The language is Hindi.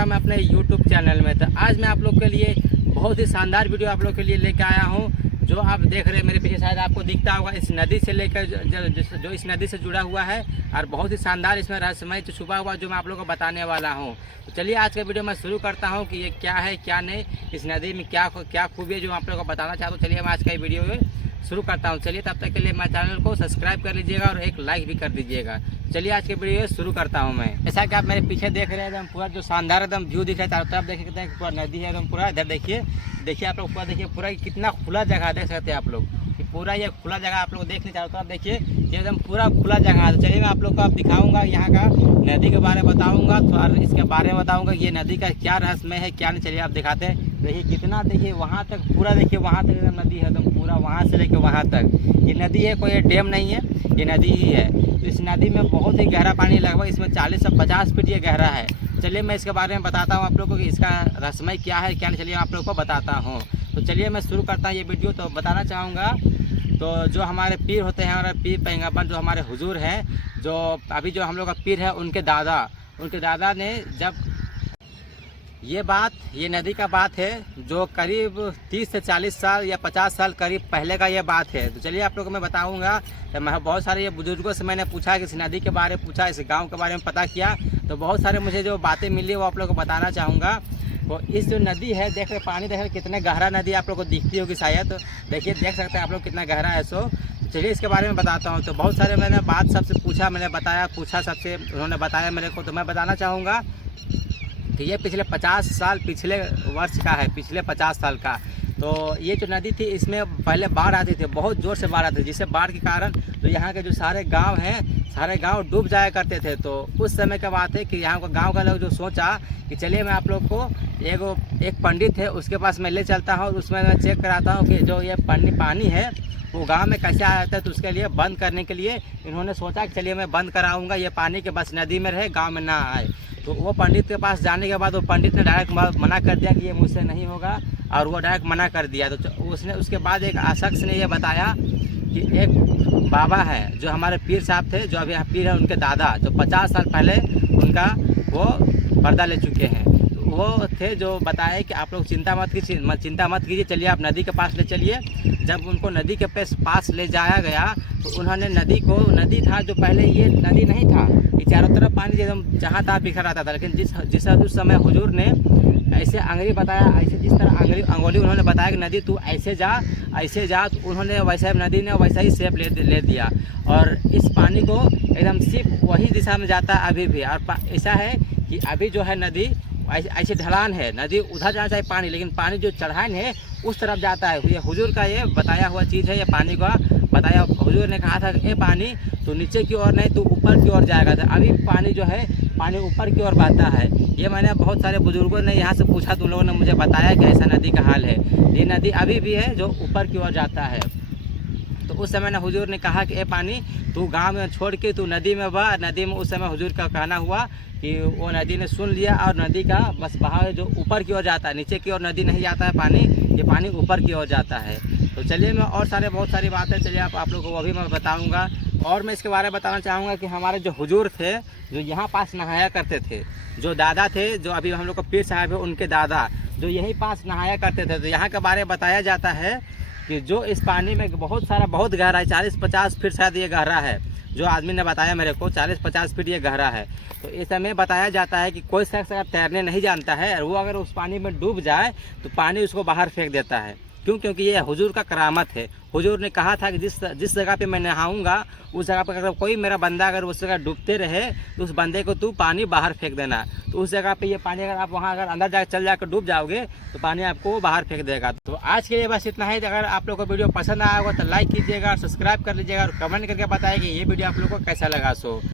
करता हूँ मैं अपने YouTube चैनल में। तो आज मैं आप लोग के लिए बहुत ही शानदार वीडियो आप लोग के लिए लेकर आया हूँ। जो आप देख रहे हैं मेरे पीछे, शायद आपको दिखता होगा, इस नदी से लेकर जो इस नदी से जुड़ा हुआ है और बहुत ही शानदार इसमें रहस्यमय जो छुपा हुआ जो मैं आप लोगों को बताने वाला हूँ। तो चलिए आज का वीडियो मैं शुरू करता हूँ कि ये क्या है क्या नहीं, इस नदी में क्या खूबी है जो आप लोगों को बताना चाहता हूँ। चलिए मैं आज का वीडियो शुरू करता हूँ। चलिए तब तक के लिए मेरे चैनल को सब्सक्राइब कर लीजिएगा और एक लाइक भी कर दीजिएगा। चलिए आज के वीडियो शुरू करता हूँ मैं। जैसा कि आप मेरे पीछे देख रहे हैं एकदम पूरा जो शानदार एकदम व्यू दिख रहा है, चारों तरफ देख सकते हैं पूरा नदी है एकदम पूरा। इधर देखिए आप लोग पूरा देखिए पूरा कितना खुला जगह देख सकते हैं आप लोग। पूरा ये खुला जगह आप लोग देख लें, चारों तरफ देखिए ये एकदम पूरा खुला जगह है। तो चलिए मैं आप लोग को आप दिखाऊंगा यहाँ का नदी के बारे में बताऊंगा, तो और इसके बारे में बताऊंगा ये नदी का क्या रहस्यमय है क्या नहीं। चलिए आप दिखाते हैं। देखिए कितना, देखिए वहाँ तक पूरा, देखिए वहाँ तक एकदम नदी है एकदम पूरा, वहाँ से लेके वहाँ तक ये नदी है, कोई डैम नहीं है, ये नदी ही है। तो इस नदी में बहुत ही गहरा पानी, लगभग इसमें 40 से 50 फीट ये गहरा है। चलिए मैं इसके बारे में बताता हूँ आप लोगों को कि इसका रहस्यमय क्या है क्या नहीं। चलिए आप लोग को बताता हूँ। तो चलिए मैं शुरू करता हूँ ये वीडियो। तो बताना चाहूँगा, तो जो हमारे पीर होते हैं, हमारे पीर पैगंबर जो हमारे हुजूर हैं, जो अभी जो हम लोग का पीर है उनके दादा ने जब ये नदी का बात है जो करीब 30 से 40 साल या 50 साल करीब पहले का ये बात है। तो चलिए आप लोगों को मैं बताऊंगा। तो मैं बहुत सारे ये बुजुर्गों से मैंने पूछा कि इस नदी के बारे में पूछा, इस गांव के बारे में पता किया, तो बहुत सारे मुझे जो बातें मिली वो आप लोगों को बताना चाहूँगा। तो इस जो नदी है, देख रहे पानी, देख रहे कितने गहरा नदी आप लोग को दिखती होगी शायद। तो देखिए देख सकते हैं आप लोग कितना गहरा है। सो चलिए इसके बारे में बताता हूँ। तो बहुत सारे मैंने बात सबसे पूछा, मैंने बताया, पूछा सबसे, उन्होंने बताया मेरे को। तो मैं बताना चाहूँगा कि ये पिछले 50 साल पिछले वर्ष का है, पिछले 50 साल का। तो ये जो नदी थी इसमें पहले बाढ़ आती थी, बहुत ज़ोर से बाढ़ आती थी, जिससे बाढ़ के कारण तो यहाँ के जो सारे गांव हैं, सारे गांव डूब जाया करते थे। तो उस समय की बात है कि यहाँ का गांव का लोग जो सोचा कि चलिए मैं आप लोग को एक पंडित है उसके पास मैं ले चलता हूँ, उसमें मैं चेक कराता हूँ कि जो ये पानी है वो गांव में कैसे आ जाता है। तो उसके लिए बंद करने के लिए इन्होंने सोचा कि चलिए मैं बंद कराऊंगा, ये पानी के बस नदी में रहे, गांव में ना आए। तो वो पंडित के पास जाने के बाद वो पंडित ने डायरेक्ट मना कर दिया कि ये मुझसे नहीं होगा, और वो डायरेक्ट मना कर दिया। तो उसके बाद एक शख्स ने ये बताया कि एक बाबा है जो हमारे पीर साहब थे, जो अभी पीर है उनके दादा, जो 50 साल पहले उनका वो पर्दा ले चुके हैं। तो वो थे जो बताए कि आप लोग चिंता मत कीजिए, चलिए आप नदी के पास ले चलिए। जब उनको नदी के पास ले जाया गया तो उन्होंने नदी था जो पहले ये नदी नहीं था, ये चारों तरफ पानी एकदम जहाँ तहाँ बिखर आता था। लेकिन जिस समय हुजूर ने ऐसे अंगली बताया, ऐसे जिस तरह अंगुली उन्होंने बताया कि नदी तू ऐसे जा, तो उन्होंने वैसे नदी ने वैसा ही शेप ले दिया। और इस पानी को एकदम सिर्फ वही दिशा में जाता है अभी भी। और ऐसा है कि अभी जो है नदी ऐसे ढलान है, नदी उधर जाना चाहिए पानी, लेकिन पानी जो चढ़ान है उस तरफ जाता है। ये हुजूर का ये बताया हुआ चीज़ है, ये पानी का बताया। हुजूर ने कहा था कि ये पानी तो नीचे की ओर नहीं, तो ऊपर की ओर जाएगा। तो अभी पानी जो है पानी ऊपर की ओर बहता है। ये मैंने बहुत सारे बुजुर्गों ने यहाँ से पूछा तो उन लोगों ने मुझे बताया कि ऐसा नदी का हाल है। ये नदी अभी भी है जो ऊपर की ओर जाता है। तो उस समय हुजूर ने कहा कि ये पानी तू गांव में छोड़ के तू नदी में बह। नदी में उस समय हुजूर का कहना हुआ कि वो नदी ने सुन लिया, और नदी का बस बहाव जो ऊपर की ओर जाता है, नीचे की ओर नदी नहीं जाता है पानी, ये पानी ऊपर की ओर जाता है। तो चलिए मैं और बहुत सारी बातें चलिए आप लोगों को वो भी मैं बताऊँगा। और मैं इसके बारे में बताना चाहूँगा कि हमारे जो हुजूर थे जो यहाँ पास नहाया करते थे, जो दादा थे, जो अभी हम लोग को पीर साहब है उनके दादा जो यहीं पास नहाया करते थे। तो यहाँ के बारे में बताया जाता है कि जो इस पानी में बहुत गहरा है, 40-50 फीट शायद ये गहरा है, जो आदमी ने बताया मेरे को 40-50 फीट ये गहरा है। तो इस समय बताया जाता है कि कोई शख्स अगर तैरने नहीं जानता है, वो अगर उस पानी में डूब जाए तो पानी उसको बाहर फेंक देता है। क्योंकि ये हुजूर का करामत है। हुजूर ने कहा था कि जिस जगह पे मैं नहाऊंगा उस जगह पर अगर कोई मेरा बंदा अगर उस जगह डूबते रहे तो उस बंदे को तू पानी बाहर फेंक देना। तो उस जगह पे ये पानी अगर आप वहाँ अगर अंदर चल जाकर डूब जाओगे तो पानी आपको बाहर फेंक देगा। तो आज के लिए बस इतना है। अगर आप लोग को वीडियो पसंद आया होगा तो लाइक कीजिएगा, सब्सक्राइब कर लीजिएगा और कमेंट करके बताइए कि ये वीडियो आप लोग को कैसा लगा। सो